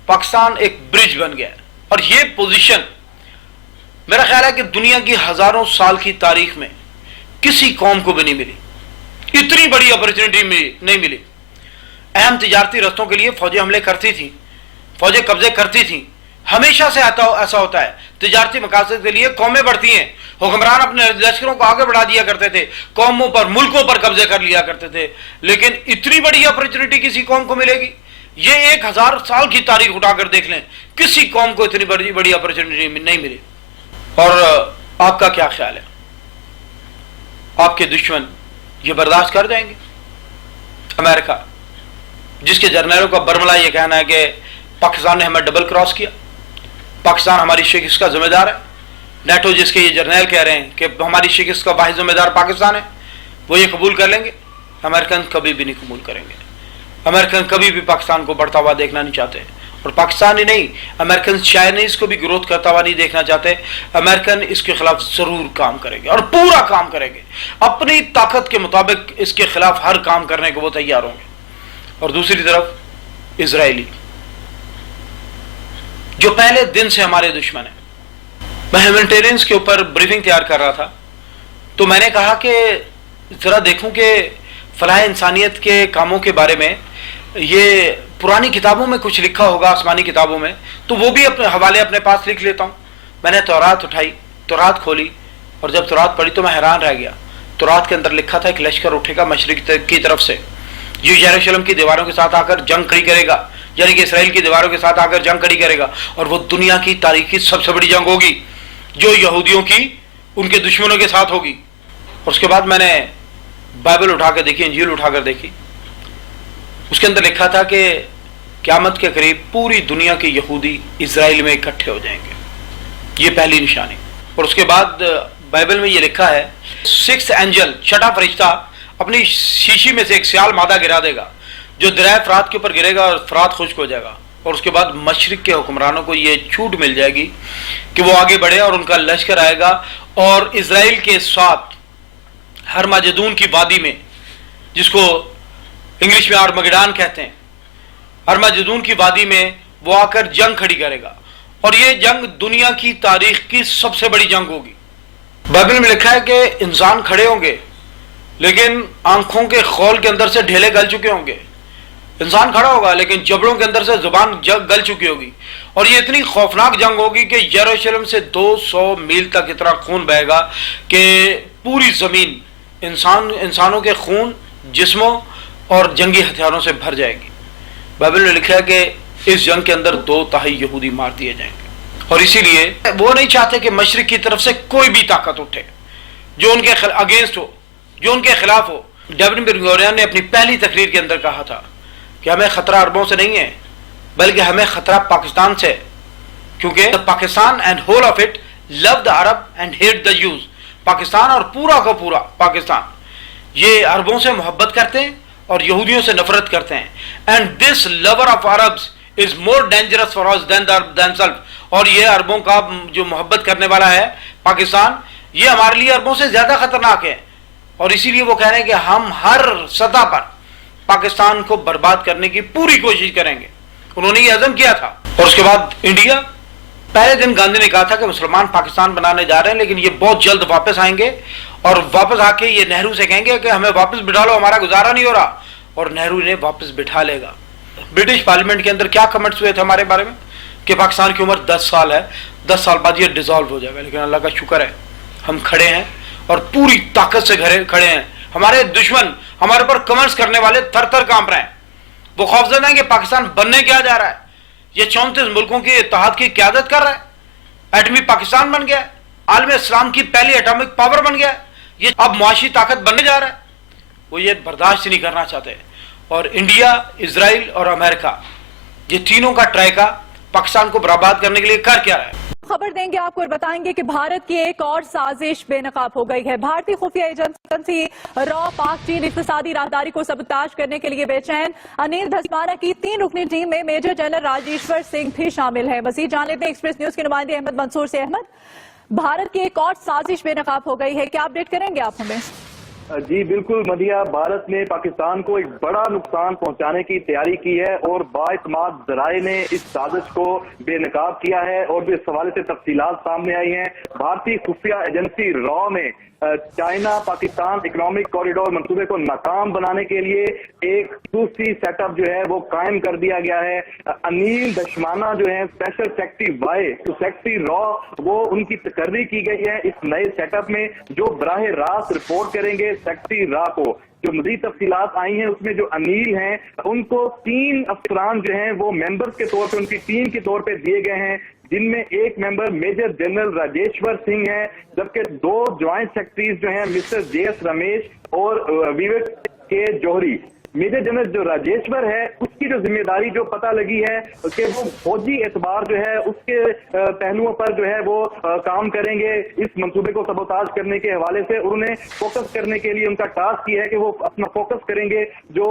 پاکستان ایک برج بن گیا ہے. اور یہ پوزیشن میرا خیال ہے کہ دنیا کی ہزاروں سال کی تاریخ میں کسی قوم کو بھی نہیں ملی. اتنی بڑی اپرچونٹی نہیں ملی. اہم تجارتی رستوں کے لیے فوجیں حملے کرتی تھیں، فوجیں قبضے کرتی تھیں. ہمیشہ سے ایسا ہوتا ہے. تجارتی مقاصد کے لیے قومیں بڑھتی ہیں، حکمران اپنے لشکروں کو آگے بڑھا دیا کرتے تھے، قوموں پر ملکوں پر قبضے کر لیا کرتے تھے. لیکن اتنی بڑی اپرچونٹی کسی قوم کو ملے گی؟ یہ 1000 سال کی تاریخ اٹھا کر دیکھ لیں، کسی قوم کو اتنی بڑی اپرچونٹی نہیں ملی. اور آپ کا کیا خیال ہے؟ آپ کے دشمن یہ برداشت کر جائیں گے؟ امریکہ جس کے جرنیلوں کا برملا یہ کہنا ہے کہ پاکستان نے ہمیں ڈبل کراس کیا، پاکستان ہماری شکست کا ذمہ دار ہے. نیٹو جس کے یہ جرنیل کہہ رہے ہیں کہ ہماری شکست کا واحد ذمہ دار پاکستان ہے، وہ یہ قبول کر لیں گے؟ امریکن کبھی بھی نہیں قبول کریں گے. امریکن کبھی بھی پاکستان کو بڑھتا ہوا دیکھنا نہیں چاہتے. اور پاکستان ہی نہیں، امریکن چائنیز کو بھی گروتھ کرتا ہوا نہیں دیکھنا چاہتے. امریکن اس کے خلاف ضرور کام کریں گے اور پورا کام کریں گے. اپنی طاقت کے مطابق اس کے خلاف ہر کام کرنے کو وہ تیار ہوں گے. اور دوسری طرف اسرائیلی جو پہلے دن سے ہمارے دشمن ہیں. میں ہیومینٹیرینز کے اوپر بریفنگ تیار کر رہا تھا تو میں نے کہا کہ ذرا دیکھوں کہ فلاح انسانیت کے کاموں کے بارے میں یہ پرانی کتابوں میں کچھ لکھا ہوگا، آسمانی کتابوں میں، تو وہ بھی اپنے حوالے اپنے پاس لکھ لیتا ہوں. میں نے تورات اٹھائی، تورات کھولی، اور جب تورات پڑھی تو میں حیران رہ گیا. تورات کے اندر لکھا تھا ایک لشکر اٹھے گا مشرق کی طرف سے، جو یروشلم کی دیواروں کے ساتھ آ کر جنگ کھڑی کرے گا، یعنی کہ اسرائیل کی دیواروں کے ساتھ آ کر جنگ کھڑی کرے گا. اور وہ دنیا کی تاریخ کی سب سے بڑی جنگ ہوگی جو یہودیوں کی ان کے دشمنوں کے ساتھ ہوگی. اور اس کے بعد میں نے بائبل اٹھا کر دیکھی، انجیل اٹھا کر دیکھی. اس کے اندر لکھا تھا کہ قیامت کے قریب پوری دنیا کے یہودی اسرائیل میں اکٹھے ہو جائیں گے. یہ پہلی نشانی. اور اس کے بعد بائبل میں یہ لکھا ہے 6th اینجل، چھٹا فرشتہ اپنی شیشی میں سے ایک سیال مادہ گرا دے گا جو دریائے فرات کے اوپر گرے گا اور فرات خشک ہو جائے گا. اور اس کے بعد مشرق کے حکمرانوں کو یہ چھوٹ مل جائے گی کہ وہ آگے بڑھے اور ان کا لشکر آئے گا اور اسرائیل کے ساتھ ہرمجدون کی وادی میں، جس کو انگلش میں آرمگڈان کہتے ہیں، ہرمجدون کی وادی میں وہ آ کر جنگ کھڑی کرے گا. اور یہ جنگ دنیا کی تاریخ کی سب سے بڑی جنگ ہوگی. بائبل میں لکھا ہے کہ انسان کھڑے ہوں گے لیکن آنکھوں کے خول کے اندر سے ڈھیلے گل چکے ہوں گے. انسان کھڑا ہوگا لیکن جبڑوں کے اندر سے زبان گل چکی ہوگی. اور یہ اتنی خوفناک جنگ ہوگی کہ یروشلم سے 200 میل تک اتنا خون بہے گا کہ پوری زمین انسانوں کے خون، جسموں اور جنگی ہتھیاروں سے بھر جائے گی. بائبل میں لکھا ہے کہ اس جنگ کے اندر 2/3 یہودی مار دیے جائیں گے. اور اسی لیے وہ نہیں چاہتے کہ مشرق کی طرف سے کوئی بھی طاقت اٹھے جو ان کے اگینسٹ ہو، جو ان کے خلاف ہو. ڈیوڈ بن گورین نے اپنی پہلی تقریر کے اندر کہا تھا کہ ہمیں خطرہ عربوں سے نہیں ہے بلکہ ہمیں خطرہ پاکستان سے، کیونکہ Pakistan and whole of it love the Arab and hate the Jews. Pakistan اور پورا کا پورا پاکستان یہ عربوں سے محبت کرتے ہیں اور یہودیوں سے نفرت کرتے ہیں. And this lure of Arabs is more dangerous for us than self. اور یہ عربوں کا جو محبت کرنے والا ہے پاکستان، یہ ہمارے لیے عربوں سے زیادہ خطرناک ہے. اور اسی لیے وہ کہہ رہے ہیں کہ ہم ہر سطح پر پاکستان کو برباد کرنے کی پوری کوشش کریں گے. انہوں نے یہ عزم کیا تھا. اور اس کے بعد انڈیا. پہلے دن گاندھی نے کہا تھا کہ مسلمان پاکستان بنانے جا رہے ہیں لیکن یہ بہت جلد واپس آئیں گے اور واپس آ کے یہ نہرو سے کہیں گے کہ ہمیں واپس بٹھا لو, ہمارا گزارا نہیں ہو رہا, اور نہرو نے واپس بٹھا لے گا. برٹش پارلیمنٹ کے اندر کیا کمنٹس ہوئے تھے ہمارے بارے میں کہ پاکستان کی عمر 10 سال ہے, 10 سال بعد یہ ڈیزالو ہو جائے گا. لیکن اللہ کا شکر ہے ہم کھڑے ہیں اور پوری طاقت سے کھڑے ہیں. ہمارے دشمن ہمارے اوپر کمنٹس کرنے والے تھر تھر کانپ رہے ہیں, وہ خوفزدہ ہیں کہ پاکستان بننے کیا جا رہا ہے. یہ 34 ملکوں کے اتحاد کی قیادت کر رہا ہے, ایٹمی پاکستان بن گیا ہے, عالم اسلام کی پہلی ایٹامک پاور بن گیا ہے, یہ اب معاشی طاقت بننے جا رہا ہے. وہ یہ برداشت نہیں کرنا چاہتے. اور انڈیا, اسرائیل اور امریکہ, یہ تینوں کا ٹرائیکا پاکستان کو برباد کرنے کے لیے کر کیا رہا ہے. خبر دیں گے آپ کو اور بتائیں گے کہ بھارت کی ایک اور سازش بے نقاب ہو گئی ہے. بھارتی خفیہ ایجنسی را پاک چین اقتصادی راہداری کو سبوتاژ کرنے کے لیے بے چین. انیل دھسمانہ کی 3 رکنی ٹیم میں میجر جنرل راجیشور سنگھ بھی شامل ہے. مزید جان لیتے ہیں ایکسپریس نیوز کے نمائندے احمد منصور سے. احمد, بھارت کی ایک اور سازش بے نقاب ہو گئی ہے, کیا اپڈیٹ کریں گے آپ ہمیں؟ جی بالکل مدیہ, بھارت نے پاکستان کو ایک بڑا نقصان پہنچانے کی تیاری کی ہے اور بااعتماد ذرائع نے اس سازش کو بے نقاب کیا ہے اور بھی اس حوالے سے تفصیلات سامنے آئی ہیں. بھارتی خفیہ ایجنسی را نے چائنا پاکستان اکنامک کوریڈور منصوبے کو ناکام بنانے کے لیے ایک دوسری سیٹ اپ جو ہے وہ قائم کر دیا گیا ہے. انیل دھسمانہ جو ہے اسپیشل سیکرٹری وائی تو سیکرٹری را, وہ ان کی تقرری کی گئی ہے اس نئے سیٹ اپ میں, جو براہ راست رپورٹ کریں گے سیکرٹری را کو. جو مزید تفصیلات آئی ہیں اس میں جو انیل ہیں ان کو 3 افسران جو ہیں وہ ممبرز کے طور پہ ان کی ٹیم کے طور پہ دیے گئے ہیں, جن میں ایک ممبر میجر جنرل راجیشور سنگھ ہے, جبکہ 2 جوائنٹ سیکرٹریز جو ہیں مسٹر جے ایس رمیش اور ویوک کے جوہری. میجر جنرل جو راجیشور ہے اس کی جو ذمہ داری جو پتہ لگی ہے کہ وہ فوجی اعتبار جو ہے اس کے پہلوؤں پر جو ہے وہ کام کریں گے اس منصوبے کو سبوتاژ کرنے کے حوالے سے. انہیں فوکس کرنے کے لیے ان کا ٹاسک یہ ہے کہ وہ اپنا فوکس کریں گے جو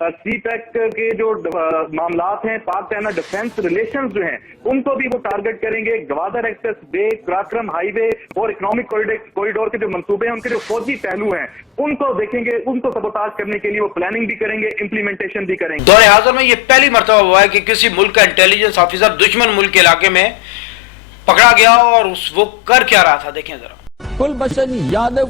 سی پیک کے جو معاملات ہیں, پاک چائنا ڈیفنس ریلیشنز جو ہیں ان کو بھی وہ ٹارگٹ کریں گے. Gwadar express way, Karakoram high وے اور اکنامک کوریڈور کے جو منصوبے ہیں ان کے جو فوجی پہلو ہیں ان کو دیکھیں گے, ان کو سبوتاژ کرنے کے لیے وہ پلاننگ بھی کریں گے, امپلیمنٹیشن بھی کریں گے. دور حاضر میں یہ پہلی مرتبہ ہوا ہے کہ کسی ملک کا انٹیلیجنس آفیسر دشمن ملک کے علاقے میں پکڑا گیا اور وہ کر کیا رہا تھا, دیکھیں ذرا. کلبھشن یادو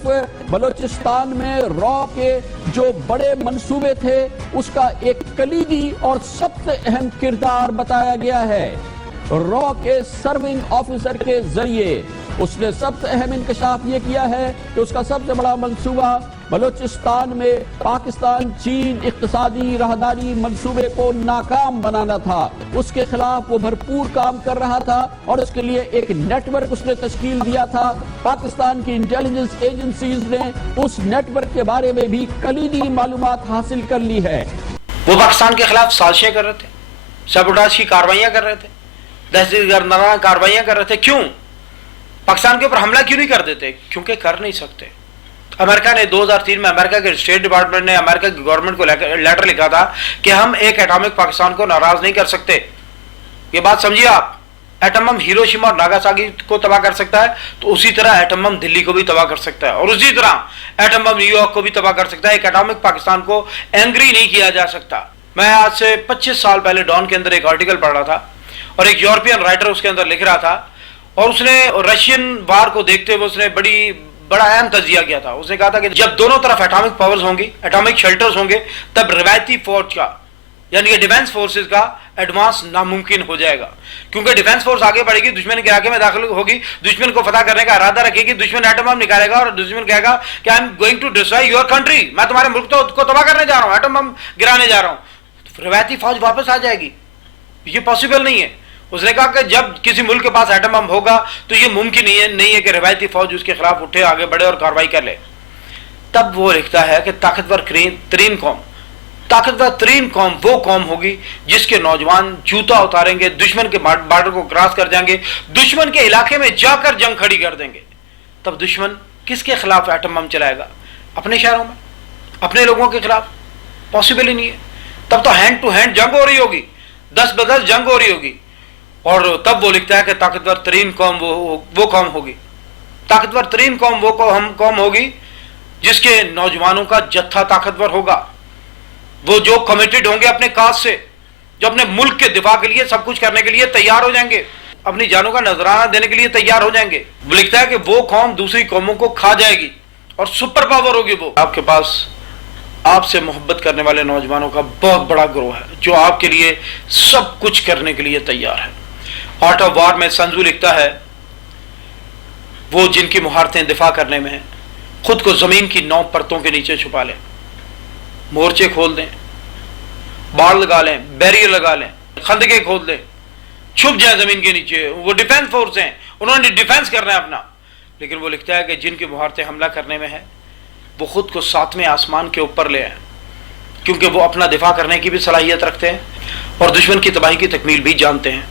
بلوچستان میں را کے جو بڑے منصوبے تھے اس کا ایک کلیدی اور سب سے اہم کردار بتایا گیا ہے. را کے سرونگ آفیسر کے ذریعے اس نے سب سے اہم انکشاف یہ کیا ہے کہ اس کا سب سے بڑا منصوبہ بلوچستان میں پاکستان چین اقتصادی راہداری منصوبے کو ناکام بنانا تھا. اس کے خلاف وہ بھرپور کام کر رہا تھا اور اس کے لیے ایک نیٹ ورک اس نے تشکیل دیا تھا. پاکستان کی انٹیلیجنس ایجنسیز نے اس نیٹ ورک کے بارے میں بھی کلیدی معلومات حاصل کر لی ہے. وہ پاکستان کے خلاف سازشیں کر رہے تھے, سبوٹاژ کی کاروائیاں کر رہے تھے, دہشت گردانہ کاروائیاں کر رہے تھے. کیوں پاکستان کے اوپر حملہ کیوں نہیں کر دیتے؟ کیونکہ کر نہیں سکتے. امریکہ نے 2003 میں امریکہ کے اسٹیٹ ڈپارٹمنٹ نے امریکہ کی گورنمنٹ کو لیٹر لکھا تھا کہ ہم ایک ایٹامک پاکستان کو ناراض نہیں کر سکتے. یہ بات سمجھیے آپ, ایٹم بم ہیروشیما اور ناگاساکی کو تباہ کر سکتا ہے تو اسی طرح ایٹم بم دلی کو بھی تباہ کر سکتا ہے, اور اسی طرح ایٹم بم نیو یارک کو بھی تباہ کر سکتا ہے. ایک ایٹامک پاکستان کو اینگری نہیں کیا جا سکتا. میں آج سے 25 سال پہلے ڈان کے اندر ایک آرٹیکل پڑھ رہا تھا اور ایک یورپین رائٹر اس کے اندر لکھ رہا تھا, اور اس نے رشین وار کو دیکھتے ہوئے اس نے بڑا اہم تجزیہ کیا تھا. اس نے کہا تھا کہ جب دونوں طرف ایٹامک پاورز ہوں گی, ایٹامک شیلٹرز ہوں گے, تب روایتی فوج کا یعنی کہ ڈیفنس فورسز کا ایڈوانس ناممکن ہو جائے گا. کیونکہ ڈیفنس فورس آگے بڑھے گی, دشمن کے علاقے میں داخل ہوگی, دشمن کو فتح کرنے کا ارادہ رکھے گی, دشمن ایٹم بم نکالے گا اور دشمن کہے گا کہ I am going to destroy your country, میں تمہارے ملک کو تباہ کرنے جا رہا ہوں, ایٹم بم گرانے جا رہا ہوں. روایتی فوج واپس آ جائے گی, یہ پاسبل نہیں ہے. اس نے کہا کہ جب کسی ملک کے پاس ایٹم بم ہوگا تو یہ ممکن نہیں ہے کہ روایتی فوج اس کے خلاف اٹھے, آگے بڑھے اور کارروائی کر لے. تب وہ لکھتا ہے کہ طاقتور ترین قوم وہ قوم ہوگی جس کے نوجوان جوتا اتاریں گے, دشمن کے بارڈر کو کراس کر جائیں گے, دشمن کے علاقے میں جا کر جنگ کھڑی کر دیں گے. تب دشمن کس کے خلاف ایٹم بم چلائے گا؟ اپنے شہروں میں, اپنے لوگوں کے خلاف. پاسبل ہی نہیں ہے. تب تو ہینڈ ٹو ہینڈ جنگ ہو رہی ہوگی, 10 بدس جنگ ہو رہی ہوگی. اور تب وہ لکھتا ہے کہ طاقتور ترین قوم وہ قوم ہوگی, طاقتور ترین قوم وہ قوم ہوگی جس کے نوجوانوں کا جتھا طاقتور ہوگا, وہ جو کمیٹڈ ہوں گے اپنے کاز سے, جو اپنے ملک کے دفاع کے لیے سب کچھ کرنے کے لیے تیار ہو جائیں گے، اپنی جانوں کا نذرانہ دینے کے لیے تیار ہو جائیں گے۔ وہ لکھتا ہے کہ وہ قوم دوسری قوموں کو کھا جائے گی اور سپر پاور ہوگی وہ۔ آپ کے پاس آپ سے محبت کرنے والے نوجوانوں کا بہت بڑا گروہ ہے جو آپ کے لیے سب کچھ کرنے کے لیے تیار ہے۔ آرٹ آف وار میں سنزو لکھتا ہے وہ جن کی مہارتیں دفاع کرنے میں ہیں خود کو زمین کی 9 پرتوں کے نیچے چھپا لیں، مورچے کھول دیں، باڑ لگا لیں، بیریئر لگا لیں، خندقیں کھود لیں، چھپ جائیں زمین کے نیچے۔ وہ ڈیفینس فورس ہیں، انہوں نے ڈیفینس کرنا ہے اپنا۔ لیکن وہ لکھتا ہے کہ جن کی مہارتیں حملہ کرنے میں ہیں وہ خود کو 7ویں آسمان کے اوپر لے آئیں، کیونکہ وہ اپنا دفاع کرنے کی بھی صلاحیت رکھتے ہیں اور دشمن کی تباہی کی تکمیل بھی جانتے ہیں۔